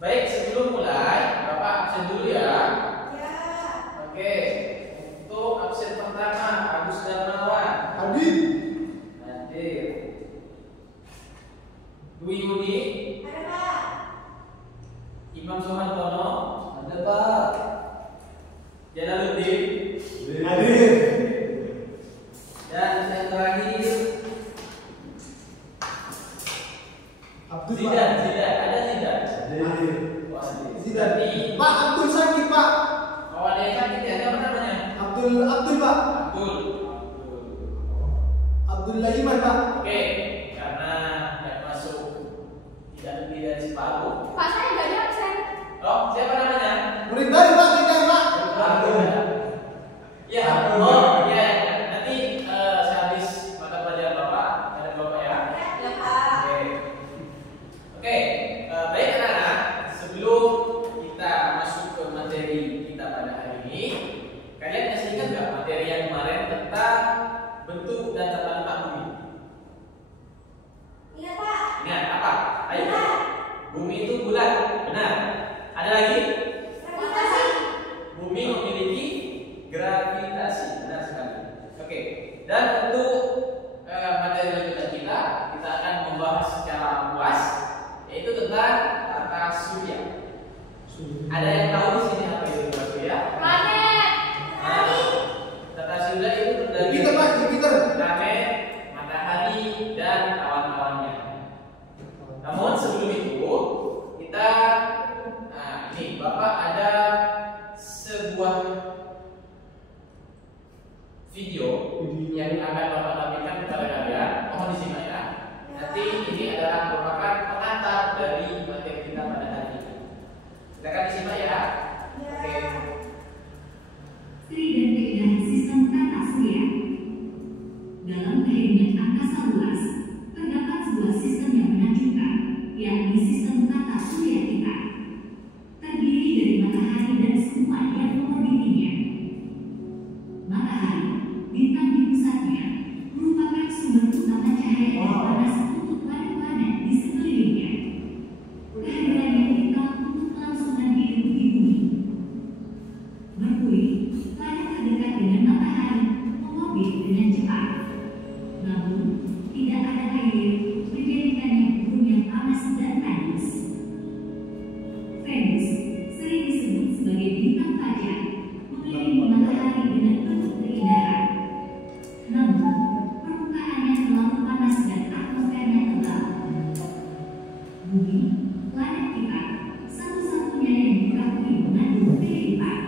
Baik, sebelum mulai, Bapak absen dulu ya. Ya. Oke, untuk absen pertama, Agus Darmawan. Hadir. Hadir. Dwi Yudi. Ada Pak. Imam Soehartono. Ada Pak. Jalaluddin. Hadir. Dan yang terakhir, Abdul Zidan. Ada Zidan. Hadir. Wah, Zidan. Nih. Pak Abdul sakit Pak. Oh, ada yang sakit ya? Siapa namanya? Abdul Pak. Abdul. Abdul Laiman Pak. Oke, karena yang masuk tidak lebih dari separuh. Pak, saya nggak ada absen. Oh, siapa namanya? Murid baru Pak kita Pak. Ya, oh ya, nanti sehabis mata pelajaran Bapak ada Bapak ya. Ya Pak. Oke, baik anak-anak, sebelum kita masuk ke materi kita pada hari ini, kalian masih ingat nggak materi yang kemarin tentang bentuk dan tata letak bumi? Iya Pak. Ingat apa? Ayo. Benar. Bumi itu bulat, benar. Ada lagi? Gravitasi. Bumi memiliki gravitasi, benar sekali. Oke, dan untuk materi lanjutan kita akan membahas secara luas, yaitu tentang tata surya. Ada yang tahu di sini apa itu tata surya? Planet. Matahari. Tata surya itu terdiri Jupiter Pak, Jupiter. planet, matahari, dan kawan-kawannya. Namun sebelum itu kita, ini Bapak ada sebuah video yang akan Bapak tampilkan kepada kalian. Mohon disimak ya. Nanti ini adalah merupakan pengantar dari materi kita pada hari ini. Silakan disimak ya. Oke. Sri dan keindahan sistem tata surya. Dalam keheningan angkasa luas, terdapat sebuah sistem yang menakjubkan, yakni sistem tata surya kita. Terdiri dari matahari dan semua yang mengelilinginya. Matahari, bintang di pusatnya, merupakan sumber utama cahaya dan panas untuk planet-planet di sekelilingnya. Kehadiran yang vital untuk kelangsungan hidup di bumi. Merkuri, planet terdekat dengan matahari, mengorbit dengan cepat. Namun, tidak ada air, menjadikannya bumi yang panas dan tandus. Venus, sering disebut sebagai bintang fajar, mengelilingi matahari dengan penuh keindahan. Namun, permukaannya terlalu panas dan atmosfernya tebal. Bumi, planet kita, satu-satunya yang diketahui mengandung kehidupan.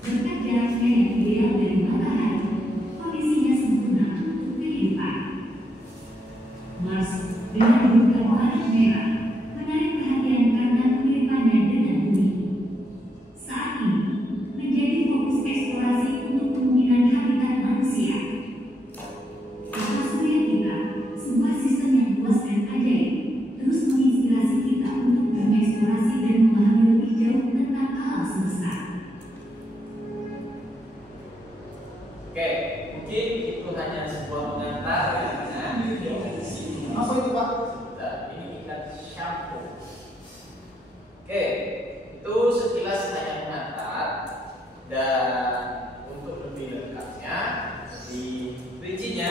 Berkat jaraknya yang ideal dari matahari, kondisinya sempurna untuk kehidupan. Mars, dengan bukan planet merah, menarik perhatian karena kemiripannya dengan bumi. Saat ini, menjadi fokus eksplorasi untuk kemungkinan habitat manusia. Tata surya kita, sebuah sistem yang luas dan ajaib, terus menginspirasi kita untuk mengeksplorasi dan memahami lebih jauh tentang alam semesta. Oke, mungkin itu hanya sebuah pengantar ya. Apa itu Pak? Nah, ini ikan shampoo. Oke, itu sekilas hanya pengantar, dan untuk lebih lengkapnya, di rincinya,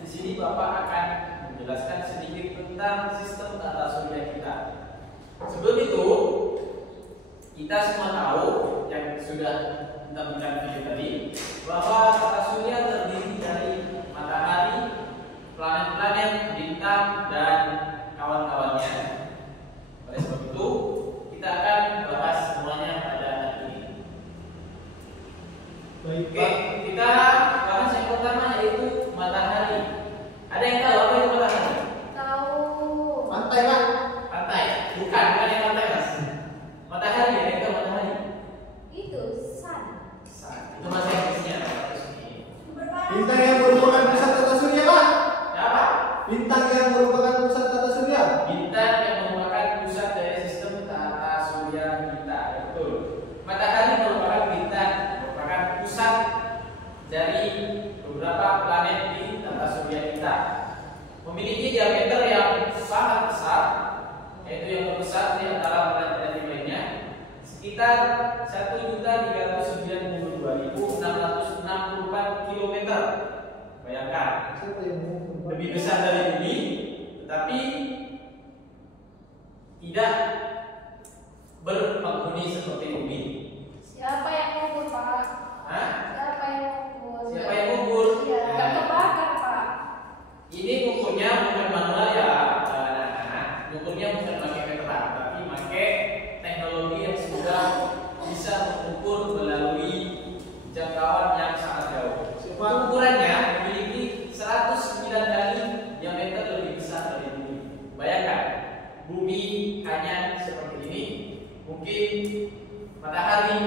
di sini Bapak akan menjelaskan sedikit tentang sistem tata surya kita. Sebelum itu, kita semua tahu yang sudah ditampilkan video tadi, bahwa tata surya terdiri dari matahari, planet-planet, bintang, dan kawan-kawannya. Oleh sebab itu, kita akan bahas semuanya pada hari ini. Baik Oke, Pak. kita bahas yang pertama yaitu matahari. Ada yang tahu apa itu matahari? Tahu. Pantai Pak. Pantai? Bukan yang pantai mas. Matahari, ada yang tahu matahari? Itu sun. Itu bahasa Inggrisnya. Sumber panas. Bintang yang merupakan pusat tata surya Pak. Apa? Bintang yang merupakan pusat tata surya. Bintang yang merupakan pusat dari sistem tata surya kita. Betul. Matahari merupakan bintang, merupakan pusat dari beberapa planet di tata surya kita. Memiliki diameter yang sangat besar, yaitu yang terbesar di antara planet sekitar 1.392.664 km. Bayangkan, Siapa yang mau? lebih besar dari bumi, tetapi tidak berpenghuni seperti bumi. Siapa yang ngukur, Pak? Hah? Siapa yang ngukur? Siapa yang ngukur? Iya, nggak kebakar, Pak. Ini ngukurnya bukan manual ya, anak-anak. Ngukurnya bukan pakai meteran, tapi pakai teknologi yang sudah bisa mengukur melalui jangkauan yang sangat jauh. Ukurannya memiliki 109 kali diameter lebih besar dari bumi. Bayangkan, bumi hanya seperti ini. Mungkin matahari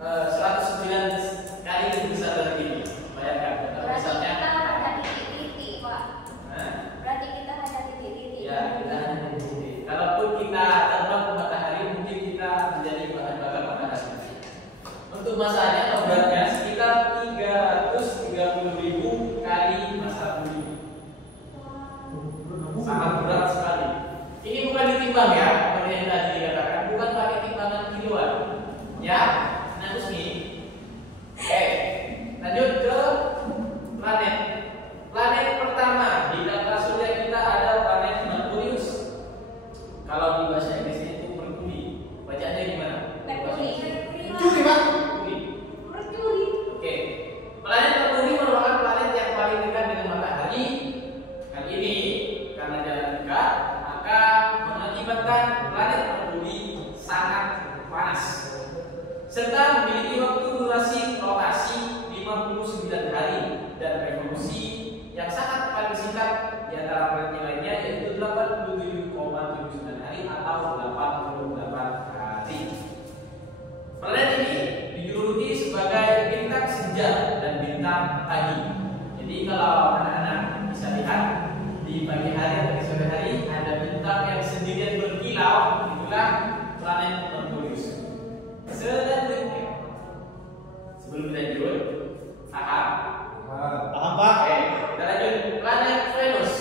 109 kali lebih besar dari ini. Bayangkan betapa Berarti besarnya. kita hanya titik-titik, Pak. Hah? Berarti kita hanya titik-titik. Ya, kita hanya di sini. Kalaupun kita terbang ke matahari, mungkin kita menjadi bahan bakar matahari. Untuk masanya atau beratnya sekitar 330.000 kali massa bumi. Sangat berat sekali. Ini bukan ditimbang ya, seperti yang tadi dikatakan, bukan pakai timbangan kiloan. Ya, nah terus nih. Oke, lanjut ke planet. Planet pertama di tata surya kita ada planet Merkurius. Kalau di bahasa Inggrisnya itu Merkuri. Bacaannya gimana? Merkuri. Curi, Pak. Merkuri. Merkuri. Oke. Planet Merkuri merupakan planet yang paling dekat dengan matahari. Kali ini karena jarak dekat, maka mengakibatkan planet Merkuri sangat panas. Serta memiliki waktu durasi rotasi 59 hari dan revolusi yang sangat paling singkat di antara planet lainnya, yaitu 87,79 hari atau 88 hari. Planet ini dijuluki sebagai bintang senja dan bintang pagi. Jadi kalau anak-anak bisa lihat di pagi hari atau di sore hari ada bintang yang sendirian berkilau, itulah planet Merkurius. Selanjutnya, sebelum kita lanjut, paham? Paham, Pak? Oke, kita lanjut. Planet Venus.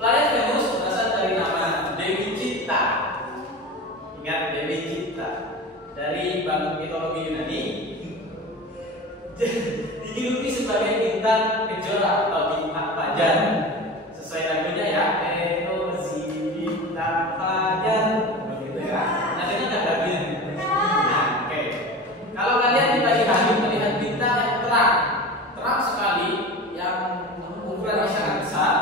Planet Venus berasal dari nama Dewi Citta. Ingat Dewi Citta dari bangsa mitologi Yunani. Dijuluki sebagai bintang kejora atau bintang fajar. Sesuai lagunya ya, si bintang fajar. Begitu ya. Nadanya nggak gabil. Nah, oke. Kalau kalian di pagi hari melihat bintang yang terang sekali, yang ukurannya sangat besar.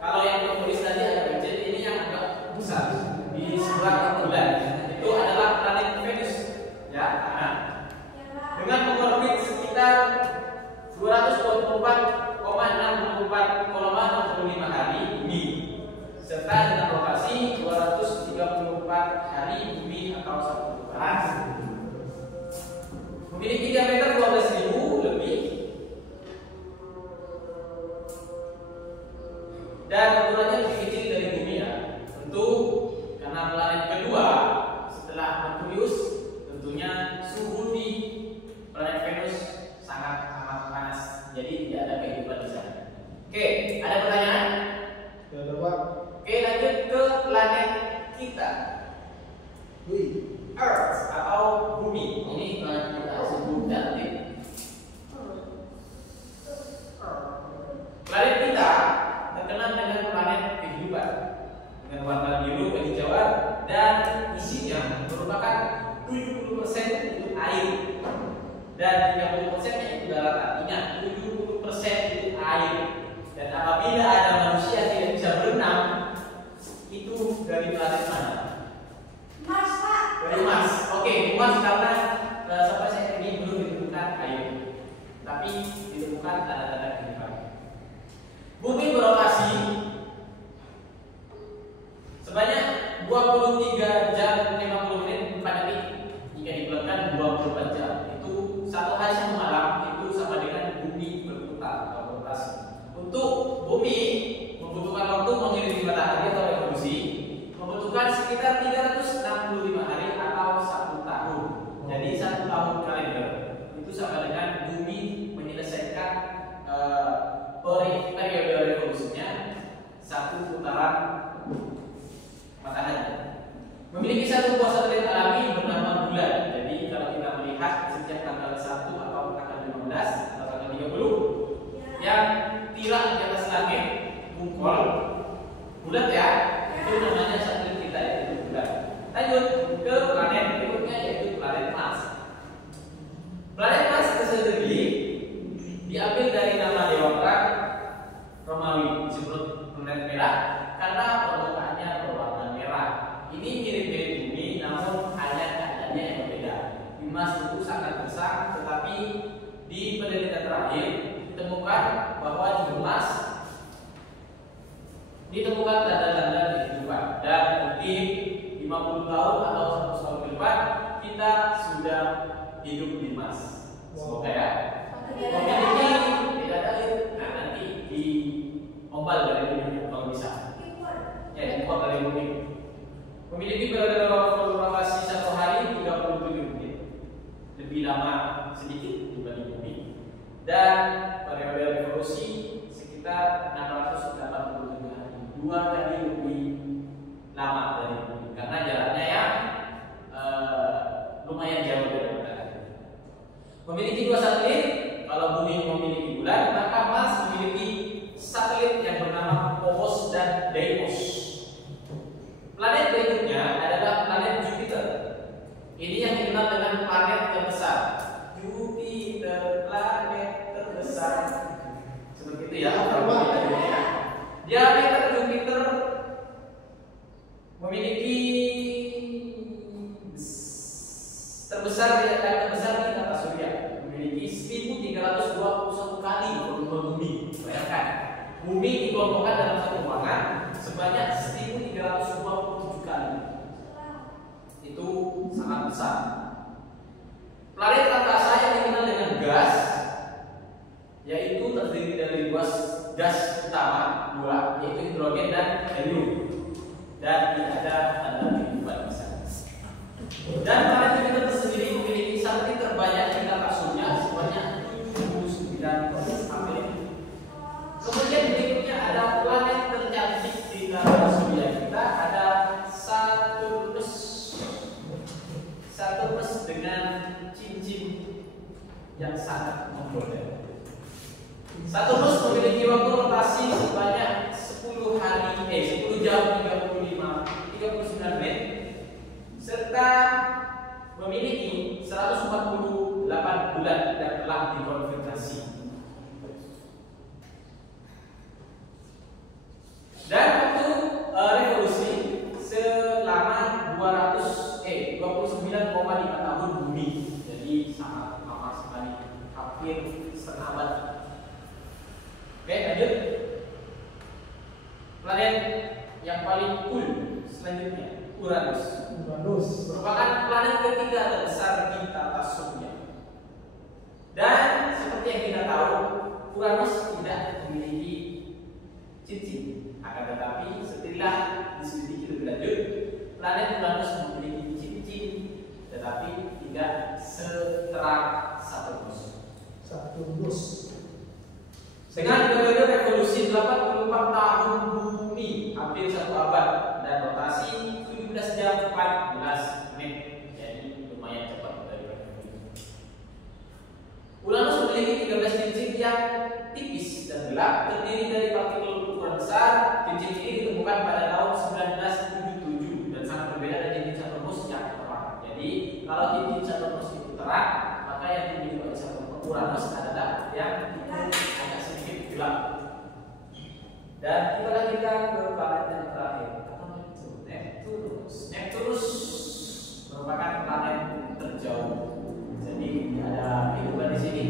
Kalau yang tertulis tadi agak kecil, ini yang agak besar di sebelah bulan. Itu adalah planet Venus. Ya. Nah, dengan mengorbit sekitar 224,64 hari bumi, serta dengan rotasi 234 hari bumi atau satu putaran. Memiliki diameter 12.000 lebih dan ukurannya lebih kecil dari bumi ya. Tentu karena planet kedua setelah Merkurius, tentunya suhu di planet Venus sangat amat panas, jadi tidak ada kehidupan di sana. Oke, ada pertanyaan? Ya udah, Pak. Oke, lanjut ke planet kita, Wih. Earth atau bumi. Ini planet kita sebut Dantik. Planet kita terkenal dengan planet kehidupan dengan warna biru kehijauan dan isinya merupakan 70% itu air dan 30%-nya itu daratan. Ingat, 70% itu air. Dan apabila ada manusia tidak bisa berenang, itu dari planet mana? Mars, Pak. Dari Mars. Oke, Mars karena sampai saat ini belum ditemukan air, tapi ditemukan tanda-tanda kehidupan. Bumi berotasi sebanyak 23 jam 50 menit 4 detik. Jika dibulatkan 24 jam, itu satu hari satu malam, itu sama dengan bumi berputar atau berotasi. Untuk bumi membutuhkan waktu mengelilingi matahari atau revolusi, membutuhkan sekitar 365 hari atau 1 tahun. Jadi 1 tahun kalender itu sama dengan bumi menyelesaikan periode revolusinya 1 putaran matahari. Memiliki 1 buah satelit 1 atau tanggal 15 atau tanggal 30 yang tirak di atas langit mungkol bulat ya, itu namanya satelit kita yaitu bulan. Lanjut ke planet berikutnya yaitu planet Mars. Planet Mars itu sendiri diambil dari nama dewa perang Romawi, disebut planet merah karena permukaannya berwarna merah. Ini mirip-mirip bumi, namun hanya keadaannya yang berbeda. Di Mars itu sangat besar, tetapi di penelitian terakhir ditemukan bahwa di Mars ditemukan tanda-tanda kehidupan dan mungkin 50 tahun atau 100 tahun ke depan kita sudah hidup di Mars. Semoga ya. Memiliki bidadari, nah nanti di ombal dari bumi kalau bisa. Ya, impor dari bumi. Memiliki beroperasi satu hari 37 menit, lebih lama sedikit dibanding bumi. Dan periode revolusi sekitar 687 hari, 2 kali lebih lama dari bumi karena jaraknya yang lumayan jauh dari matahari. Memiliki 2 satelit. Kalau bumi memiliki bulan, maka Mars memiliki satelit yang bernama Phobos dan Deimos. Planet berikutnya adalah planet Jupiter. Ini yang dikenal dengan planet terbesar. Jupiter, planet terbesar. Seperti itu ya. Diameter Jupiter memiliki terbesar di tata surya. Memiliki 1321 kali volume bumi. Bayangkan, bumi dikelompokkan dalam satu ruangan sebanyak 1327 kali. Itu sangat besar. Planet angkasa yang dikenal dengan gas, yaitu terdiri dari gas utama 2, yaitu hidrogen dan helium. Dan tidak ada tanda kehidupan di sana. Dan planet Jupiter sendiri memiliki satelit terbanyak di tata surya sebanyak 79 satelit. Kemudian berikutnya ada planet tercantik di tata surya kita, ada Saturnus. Saturnus dengan cincin yang sangat menggoda. Saturnus memiliki waktu rotasi sebanyak 10 jam 39 menit serta memiliki 148 bulan dan telah dikonfirmasi. Dan waktu revolusi selama 29,5 tahun bumi. Jadi sangat lama sekali, hampir setengah abad. Oke, lanjut. Planet yang paling cool selanjutnya Uranus. Merupakan planet ketiga terbesar di tata surya. Dan seperti yang kita tahu, Uranus tidak memiliki cincin. Akan tetapi setelah diselidiki lebih lanjut, planet Uranus memiliki cincin, tetapi tidak seterang Saturnus. Dengan periode revolusi 84 tahun bumi, hampir 1 abad, dan rotasi 17 jam 14 menit, jadi lumayan cepat daripada bumi. Uranus memiliki 13 cincin yang tipis dan gelap, terdiri dari partikel ukuran besar. Cincin ini ditemukan pada tahun 1977 dan sangat berbeda dari cincin Saturnus yang terang. Jadi kalau cincin Saturnus itu terang, maka yang dimiliki oleh Uranus adalah yang agak sedikit gelap. Dan kita lanjutkan ke planet yang terakhir, Neptunus. Neptunus merupakan planet terjauh. Jadi ada kehidupan di sini.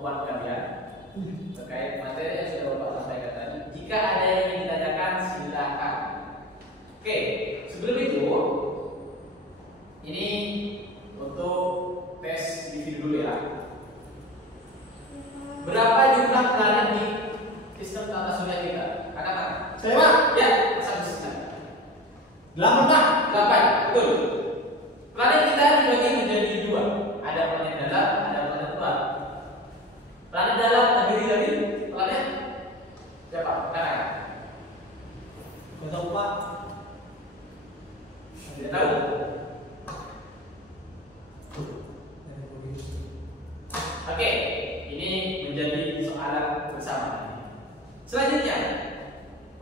kemampuan kalian terkait materi yang sudah Bapak sampaikan tadi. Jika ada yang ingin ditanyakan, silakan. Oke, sebelum itu, ini untuk tes individu dulu ya. Berapa jumlah planet di sistem tata surya kita? Katakan. Saya Pak. Ya, satu sistem. 8 Pak. 8, betul. Planet kita dibagi menjadi 2. Ada planet dalam, ada planet luar. Planet dalam terdiri dari planet siapa? Katakan. Nggak tahu Pak. Tidak tahu. Oke, ini menjadi soalan bersama. Selanjutnya,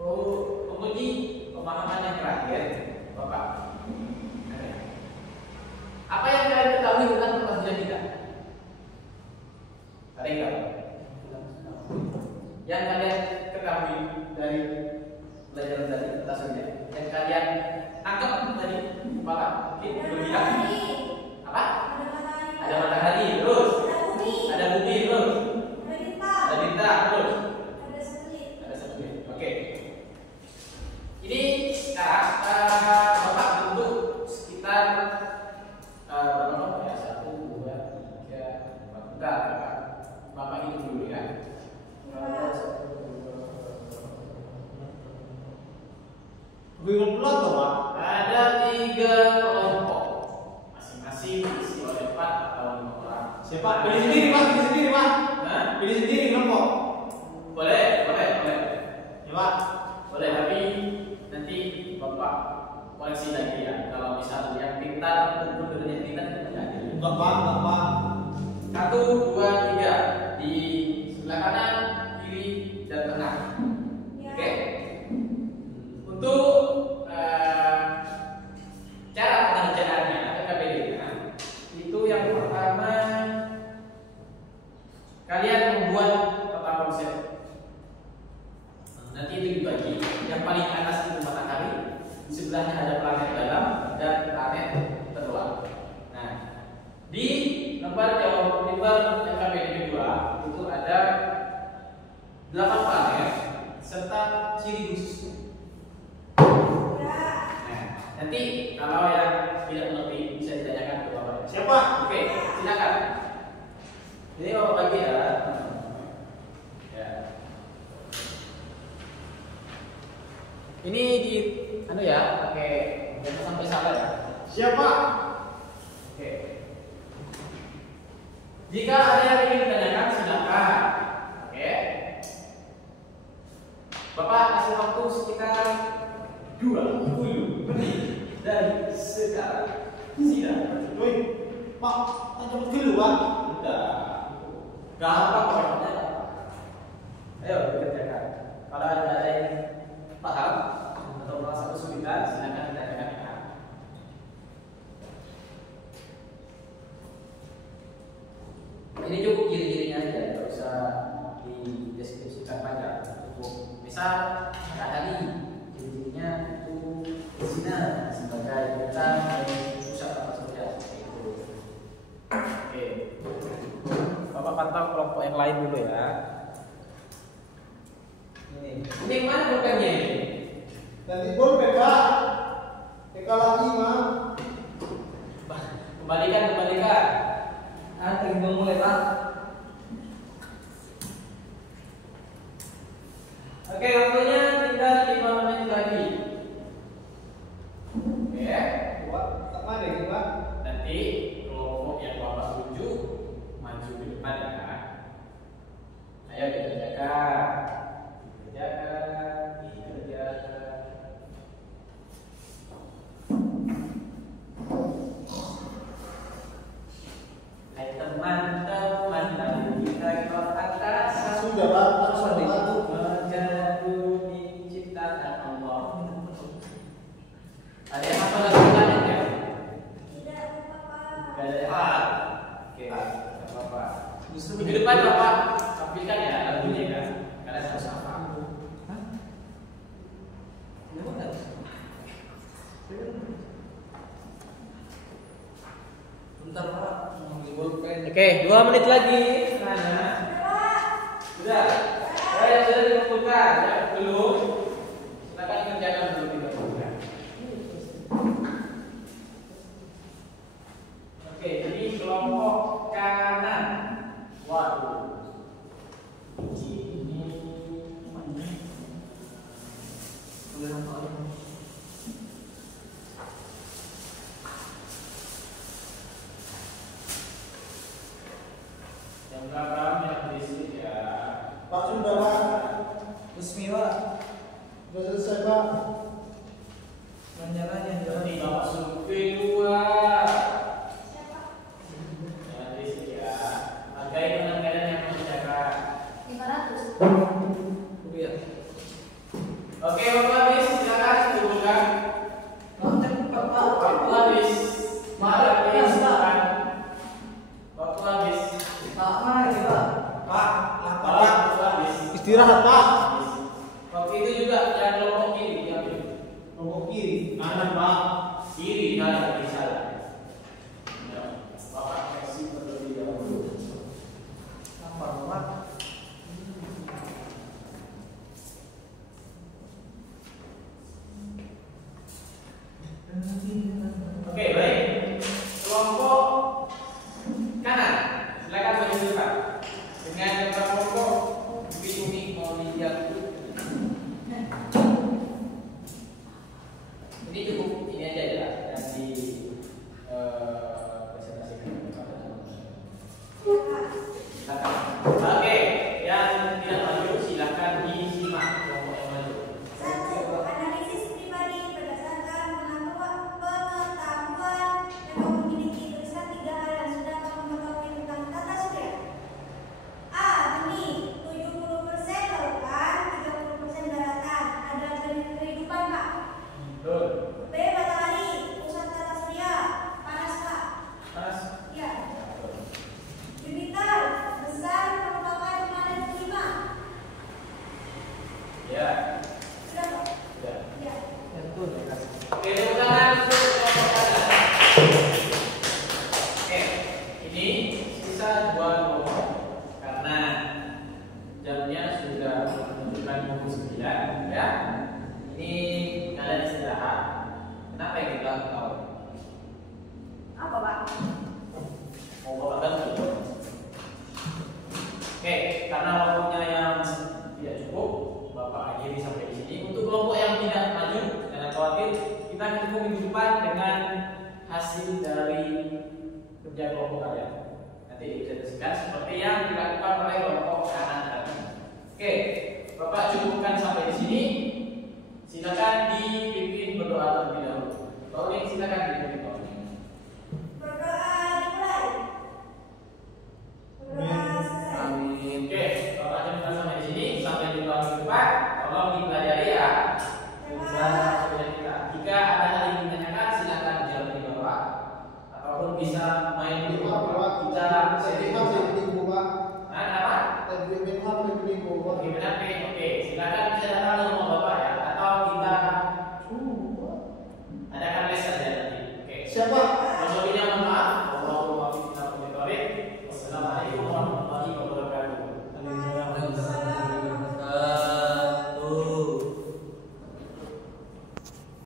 menguji pemahaman yang terakhir, Bapak. Apa yang kalian ketahui tentang tata surya kita? Ada yang tahu? Yang kalian ketahui dari belajar dari tata surya, yang kalian tangkap tadi, Bapak? Berbicara apa? Ada matahari, terus ada bumi, terus ada bintang, terus ada satelit. Oke. Ini sekarang Bapak bentuk sekitar berapa ya? 1, 2, 3, 4. Bentar, Bapak hitung dulu ya. Bingung pula tuh Pak. Ada 3 kelompok, masing-masing diisi oleh 4 atau 5 orang. Siapa? Pilih sendiri Pak, pilih sendiri Pak. Hah? Pilih sendiri kelompok. Boleh. Ya Pak. Boleh, tapi nanti Bapak koleksi lagi ya. Kalau misalnya yang pintar kumpul dengan yang pintar kita belajar. Enggak Pak, enggak Pak. 1, 2, 3 di sebelah kanan, kiri, dan tengah. Oke. Untuk cara pengerjaannya PKBD-nya itu yang pertama kalian membuat peta konsep. Nanti itu dibagi. Yang paling atas itu matahari, di sebelahnya ada planet dalam dan planet terluar. Nah, di lembar jawab lembar PKBD 2 itu ada 8 planet serta ciri khususnya. Nah, nanti kalau yang tidak mengerti bisa ditanyakan ke Bapak. Siapa? Oke, silakan. Ini Bapak bagi ya. Ya. Ini di ya, pakai jangan sampai salah ya. Siapa? Oke. Jika ada yang ingin ditanyakan silakan. Oke. Bapak kasih waktu sekitar 20 menit dari sekarang. Silakan. Woi, Pak, tanya dulu Pak. Udah. Gampang pokoknya. Ayo dikerjakan. Kalau ada yang paham atau merasa kesulitan, silakan ditanyakan ya. Ini cukup ciri-cirinya aja, nggak usah dideskripsikan panjang. Cukup misal matahari, ciri-cirinya itu bersinar sebagai bintang dari pusat tata surya seperti itu. Oke, Bapak pantau kelompok yang lain dulu ya. Ini yang mana bukannya ini? Nanti boleh Pak. PK lagi Pak. Kembalikan. Nanti mau mulai Pak. Oke, waktunya tinggal 5 menit lagi. Oke. Buat apa deh Pak? Nanti kelompok yang Bapak tuju maju ke depan ya. Ayo dikerjakan. Hai teman-teman, mari kita ke atas. Sudah Pak, harus ada itu. Menjadi ciptaan Allah. Ada yang apa lagi banyak ya? Gak ada yang apa? Oke, gak apa-apa. Justru minggu depan Bapak tampilkan ya lagunya kan? Karena harus apa? Bentar Pak, mau ambil bolpen. Oke, 2 menit lagi. Mana? Lihat. Oke, waktu habis, silakan kumpulkan. Waktu habis. Silakan. Waktu habis. Waktu habis. Istirahat, Pak. Waktu itu juga yang kelompok kiri diambil. Kelompok kiri, kanan, Pak. Kiri kanan bisa. Ya, Bapak kasih terlebih dahulu. Apa, Pak? Oke, baik. Kelompok kanan, silakan menunjukkan dengan kelompok bingung mau lihat. Ini cukup, ini aja ya yang di presentasikan kepada teman-teman. Silakan. Oke, yang tidak maju silakan disimak kelompok yang maju. 1. Analisis pribadi berdasarkan pengetahuan yang memiliki tulisan 3 hal yang sudah kamu ketahui tentang tata surya. A. Bumi 70% lautan, 30% daratan. Ada kehidupan, Pak. Betul. B. Matahari pusat tata surya. Panas, Pak. Panas. Ya. Jupiter besar merupakan planet kelima. Ya. Sudah, Pak? Ya. Ya. Oke, tepuk tangan untuk kelompok kanan. Oke, ini sisa 2 kelompok karena jamnya sudah menunjukkan pukul 9 ya. Ini kalian istirahat. Kenapa yang kita tahu? Apa, Pak? Mau bapak bantu? Oke, karena waktunya yang tidak cukup, bapak akhiri sampai di sini. Untuk kelompok yang tidak maju, jangan khawatir, kita ketemu minggu depan dengan hasil dari kerja kelompok kalian. Nanti dipresentasikan seperti yang dilakukan oleh kelompok kanan tadi. Oke, bapak cukupkan sampai di sini. Silakan dipimpin berdoa terlebih dahulu. Tolong silakan dipimpin tolong. Berdoa dimulai. Berdoa selesai. Amin. Oke, Bapak jumpa sampai di sini. Sampai jumpa minggu depan. Tolong dipelajari ya. Tugas kita. Jika ada hal yang ditanyakan, silakan jawab di bawah. Ataupun bisa main dulu. Kita Apa? Apa? Oke, silakan bisa datang